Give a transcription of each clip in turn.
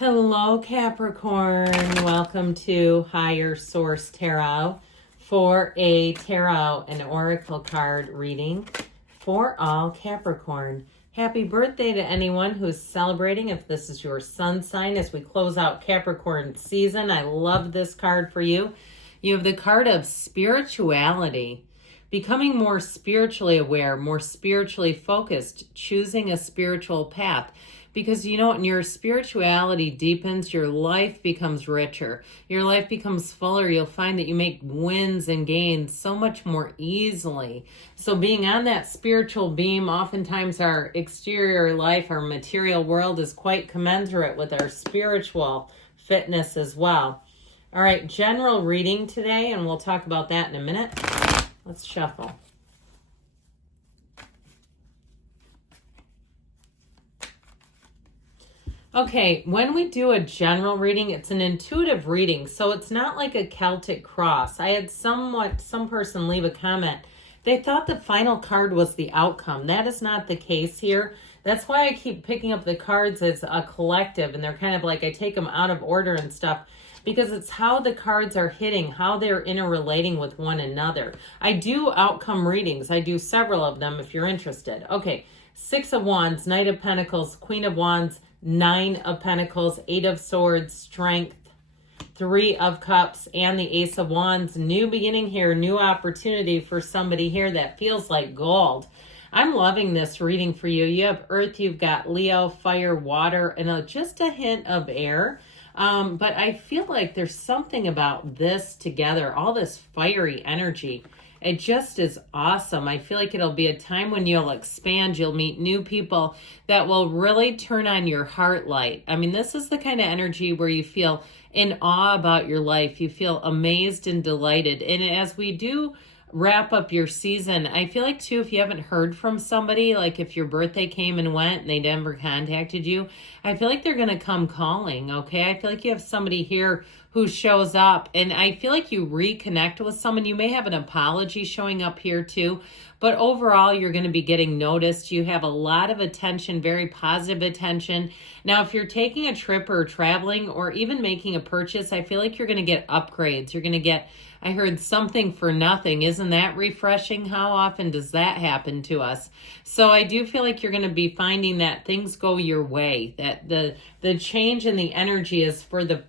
Hello, Capricorn. Welcome to Higher Source Tarot for a tarot and oracle card reading for all Capricorn. Happy birthday to anyone who's celebrating, if this is your sun sign, as we close out Capricorn season. I love this card for you. You have the card of spirituality. Becoming more spiritually aware, more spiritually focused, choosing a spiritual path. Because you know, when your spirituality deepens, your life becomes richer. Your life becomes fuller. You'll find that you make wins and gains so much more easily. So being on that spiritual beam, oftentimes our exterior life, our material world is quite commensurate with our spiritual fitness as well. All right, general reading today, and we'll talk about that in a minute. Let's shuffle. Okay, when we do a general reading, it's an intuitive reading, so it's not like a Celtic cross. I had some person leave a comment. They thought the final card was the outcome. That is not the case here. That's why I keep picking up the cards as a collective, and they're kind of like I take them out of order and stuff, because it's how the cards are hitting, how they're interrelating with one another. I do outcome readings. I do several of them if you're interested. Okay, Six of Wands, Knight of Pentacles, Queen of Wands, Nine of Pentacles, Eight of Swords, Strength, Three of Cups, and the Ace of Wands. New beginning here, new opportunity for somebody here that feels like gold. I'm loving this reading for you. You have Earth, you've got Leo, Fire, Water, and just a hint of air. But I feel like there's something about this together, all this fiery energy. It just is awesome. I feel like it'll be a time when you'll expand, you'll meet new people that will really turn on your heart light. I mean, this is the kind of energy where you feel in awe about your life. You feel amazed and delighted. And as we do wrap up your season, I feel like too, if you haven't heard from somebody, like if your birthday came and went and they never contacted you, I feel like they're going to come calling. Okay, I feel like you have somebody here who shows up, and I feel like you reconnect with someone. You may have an apology showing up here too, but overall you're going to be getting noticed. You have a lot of attention, very positive attention. Now, if you're taking a trip or traveling or even making a purchase, I feel like you're going to get upgrades. You're going to get, I heard something for nothing. Isn't that refreshing? How often does that happen to us? So I do feel like you're going to be finding that things go your way, that the change in the energy is for the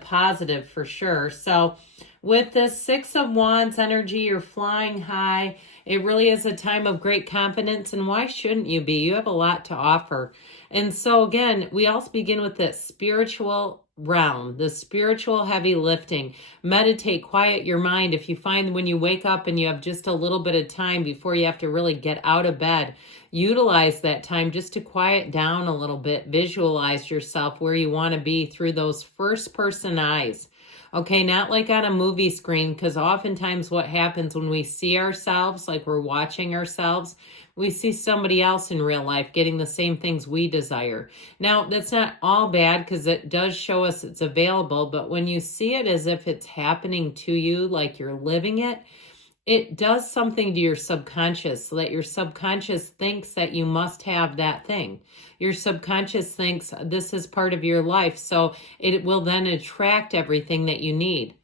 positive for sure. So with this Six of Wands energy, you're flying high. It really is a time of great confidence, and why shouldn't you be? You have a lot to offer. And so again, we also begin with this spiritual realm, the spiritual heavy lifting. Meditate, quiet your mind. If you find when you wake up and you have just a little bit of time before you have to really get out of bed, utilize that time just to quiet down a little bit. Visualize yourself where you want to be through those first person eyes. Okay, not like on a movie screen, because oftentimes what happens when we see ourselves, like we're watching ourselves, we see somebody else in real life getting the same things we desire. Now, that's not all bad because it does show us it's available, but when you see it as if it's happening to you, like you're living it, it does something to your subconscious, so that your subconscious thinks that you must have that thing. Your subconscious thinks this is part of your life, so it will then attract everything that you need.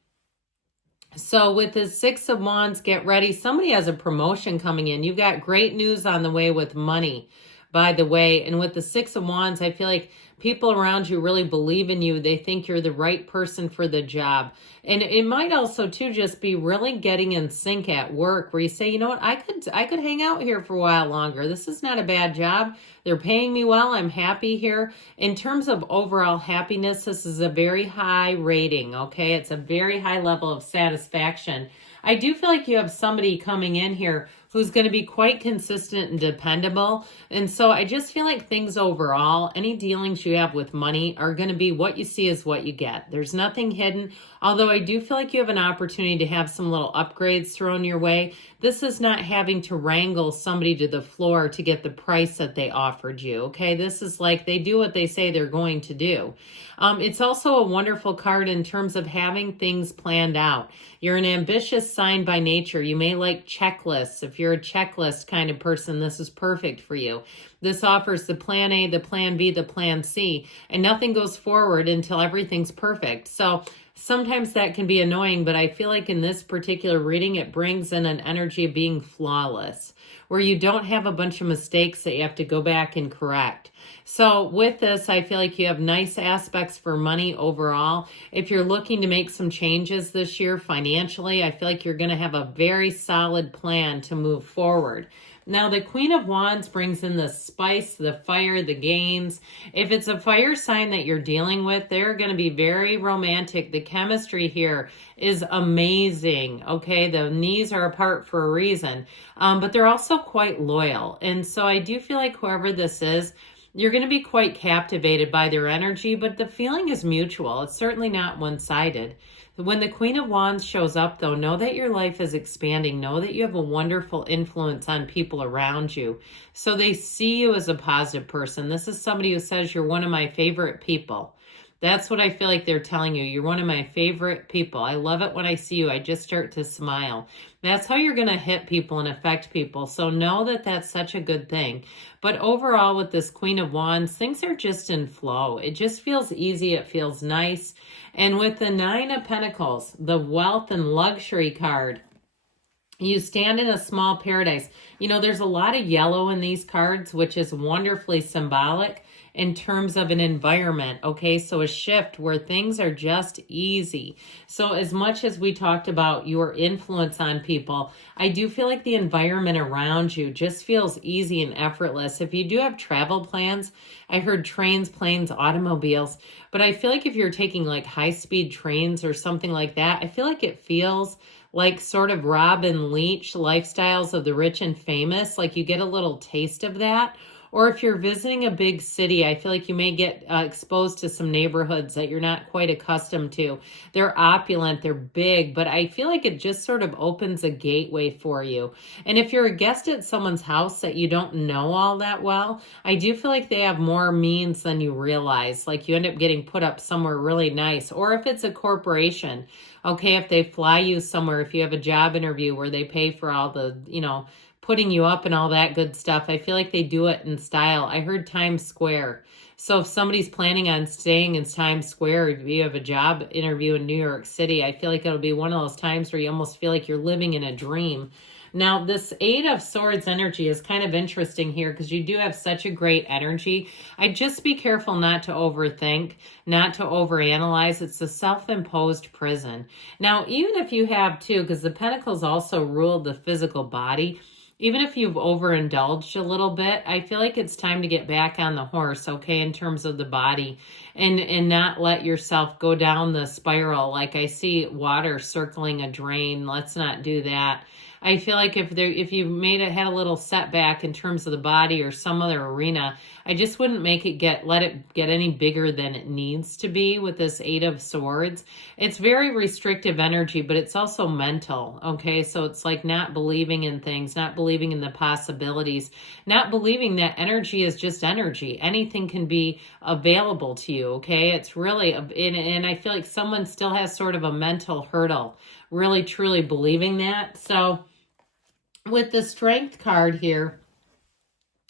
So with the Six of Wands, get ready. Somebody has a promotion coming in. You've got great news on the way with money, by the way. And with the Six of Wands, I feel like people around you really believe in you. They think you're the right person for the job. And it might also too just be really getting in sync at work, where you say, you know what, I could hang out here for a while longer. This is not a bad job. They're paying me well. I'm happy here. In terms of overall happiness, this is a very high rating, okay? It's a very high level of satisfaction. I do feel like you have somebody coming in here who's going to be quite consistent and dependable. And so I just feel like things overall, any dealings you have with money are going to be what you see is what you get. There's nothing hidden. Although I do feel like you have an opportunity to have some little upgrades thrown your way. This is not having to wrangle somebody to the floor to get the price that they offered you, okay? This is like they do what they say they're going to do. It's also a wonderful card in terms of having things planned out. You're an ambitious sign by nature. You may like checklists. If you're a checklist kind of person, this is perfect for you. This offers the plan A, the plan B, the plan C, and nothing goes forward until everything's perfect. So sometimes that can be annoying, but I feel like in this particular reading, it brings in an energy of being flawless, where you don't have a bunch of mistakes that you have to go back and correct. So with this, I feel like you have nice aspects for money overall. If you're looking to make some changes this year financially, I feel like you're going to have a very solid plan to move forward. Now, the Queen of Wands brings in the spice, the fire, the gains. If it's a fire sign that you're dealing with, they're going to be very romantic. The chemistry here is amazing, okay? The knees are apart for a reason, but they're also quite loyal. And so I do feel like whoever this is, you're going to be quite captivated by their energy, but the feeling is mutual. It's certainly not one-sided. When the Queen of Wands shows up, though, know that your life is expanding. Know that you have a wonderful influence on people around you. So they see you as a positive person. This is somebody who says, you're one of my favorite people. That's what I feel like they're telling you. You're one of my favorite people. I love it when I see you. I just start to smile. That's how you're going to hit people and affect people. So know that that's such a good thing. But overall, with this Queen of Wands, things are just in flow. It just feels easy. It feels nice. And with the Nine of Pentacles, the wealth and luxury card, you stand in a small paradise. You know, there's a lot of yellow in these cards, which is wonderfully symbolic in terms of an environment, okay? So a shift where things are just easy. So as much as we talked about your influence on people, I do feel like the environment around you just feels easy and effortless. If you do have travel plans, I heard trains, planes, automobiles, but I feel like if you're taking like high-speed trains or something like that, I feel like it feels like sort of Robin Leach lifestyles of the rich and famous, like you get a little taste of that. Or if you're visiting a big city, I feel like you may get exposed to some neighborhoods that you're not quite accustomed to. They're opulent, they're big, but I feel like it just sort of opens a gateway for you. And if you're a guest at someone's house that you don't know all that well, I do feel like they have more means than you realize. Like you end up getting put up somewhere really nice. Or if it's a corporation, okay, if they fly you somewhere, if you have a job interview where they pay for all the, putting you up and all that good stuff, I feel like they do it in style. I heard Times Square. So if somebody's planning on staying in Times Square, if you have a job interview in New York City, I feel like it'll be one of those times where you almost feel like you're living in a dream. Now, this Eight of Swords energy is kind of interesting here because you do have such a great energy. I'd just be careful not to overthink, not to overanalyze. It's a self-imposed prison. Now, even if you have too, because the Pentacles also rule the physical body, even if you've overindulged a little bit, I feel like it's time to get back on the horse, okay, in terms of the body, and not let yourself go down the spiral. Like I see water circling a drain. Let's not do that. I feel like if you had a little setback in terms of the body or some other arena, I just wouldn't let it get any bigger than it needs to be with this Eight of Swords. It's very restrictive energy, but it's also mental, okay? So it's like not believing in things, not believing in the possibilities, not believing that energy is just energy. Anything can be available to you, okay? It's really, and I feel like someone still has sort of a mental hurdle, really truly believing that. So with the Strength card here,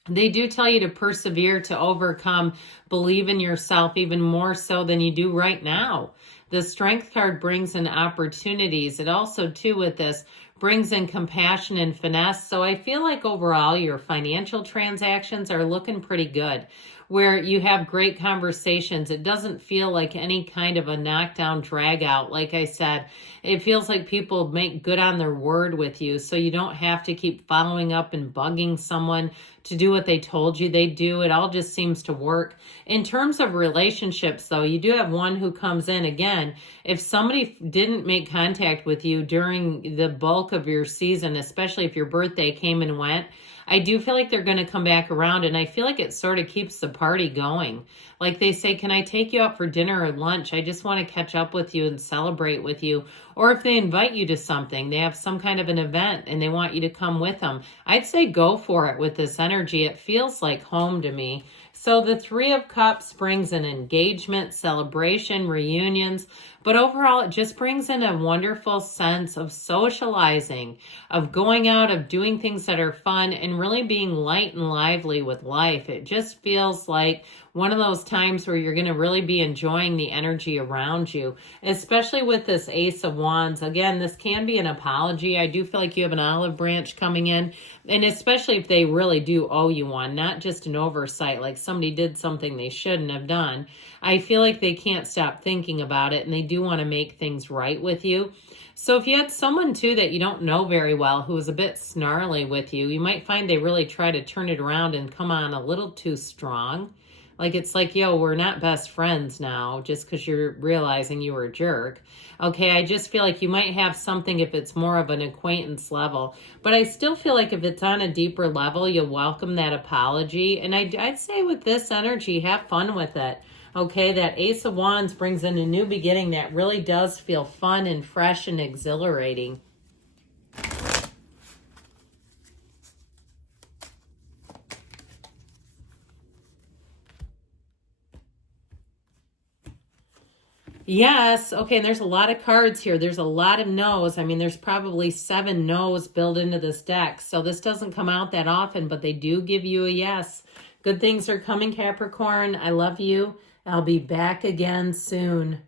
they do tell you to persevere, to overcome, believe in yourself even more so than you do right now. The Strength card brings in opportunities. It also, too, with this, brings in compassion and finesse. So I feel like overall your financial transactions are looking pretty good, where you have great conversations. It doesn't feel like any kind of a knockdown drag out. Like I said, it feels like people make good on their word with you, so you don't have to keep following up and bugging someone to do what they told you they do. It all just seems to work. In terms of relationships, though, you do have one who comes in. Again, if somebody didn't make contact with you during the bulk of your season, especially if your birthday came and went, I do feel like they're going to come back around, and I feel like it sort of keeps the party going. Like they say, can I take you out for dinner or lunch? I just want to catch up with you and celebrate with you. Or if they invite you to something, they have some kind of an event and they want you to come with them, I'd say go for it with this energy. It feels like home to me. So the Three of Cups brings an engagement, celebration, reunions, but overall it just brings in a wonderful sense of socializing, of going out, of doing things that are fun, and really being light and lively with life. It just feels like one of those times where you're going to really be enjoying the energy around you, especially with this Ace of Wands. Again, this can be an apology. I do feel like you have an olive branch coming in, and especially if they really do owe you one, not just an oversight, like somebody did something they shouldn't have done. I feel like they can't stop thinking about it, and they do want to make things right with you. So if you had someone too that you don't know very well who is a bit snarly with you, you might find they really try to turn it around and come on a little too strong. Like, it's like, yo, we're not best friends now just because you're realizing you were a jerk. Okay, I just feel like you might have something if it's more of an acquaintance level. But I still feel like if it's on a deeper level, you'll welcome that apology. And I'd say with this energy, have fun with it. Okay, that Ace of Wands brings in a new beginning that really does feel fun and fresh and exhilarating. Yes. Okay. And there's a lot of cards here. There's a lot of no's. I mean, there's probably 7 no's built into this deck. So this doesn't come out that often, but they do give you a yes. Good things are coming, Capricorn. I love you. I'll be back again soon.